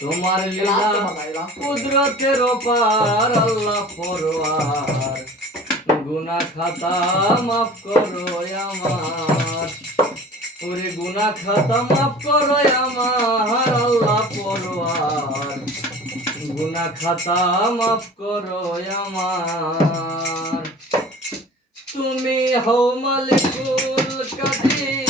তোমার লীলা কুদরতের পার আল্লাহ পরোয়ার। গুনা খাতা মাফ করো আমার। ওরে গুনা খাতা মাফ করো আমার আল্লাহ পরোয়ার। গুনা খাতা মাফ করো আমার। তুমি হও মালিকুল কাদির।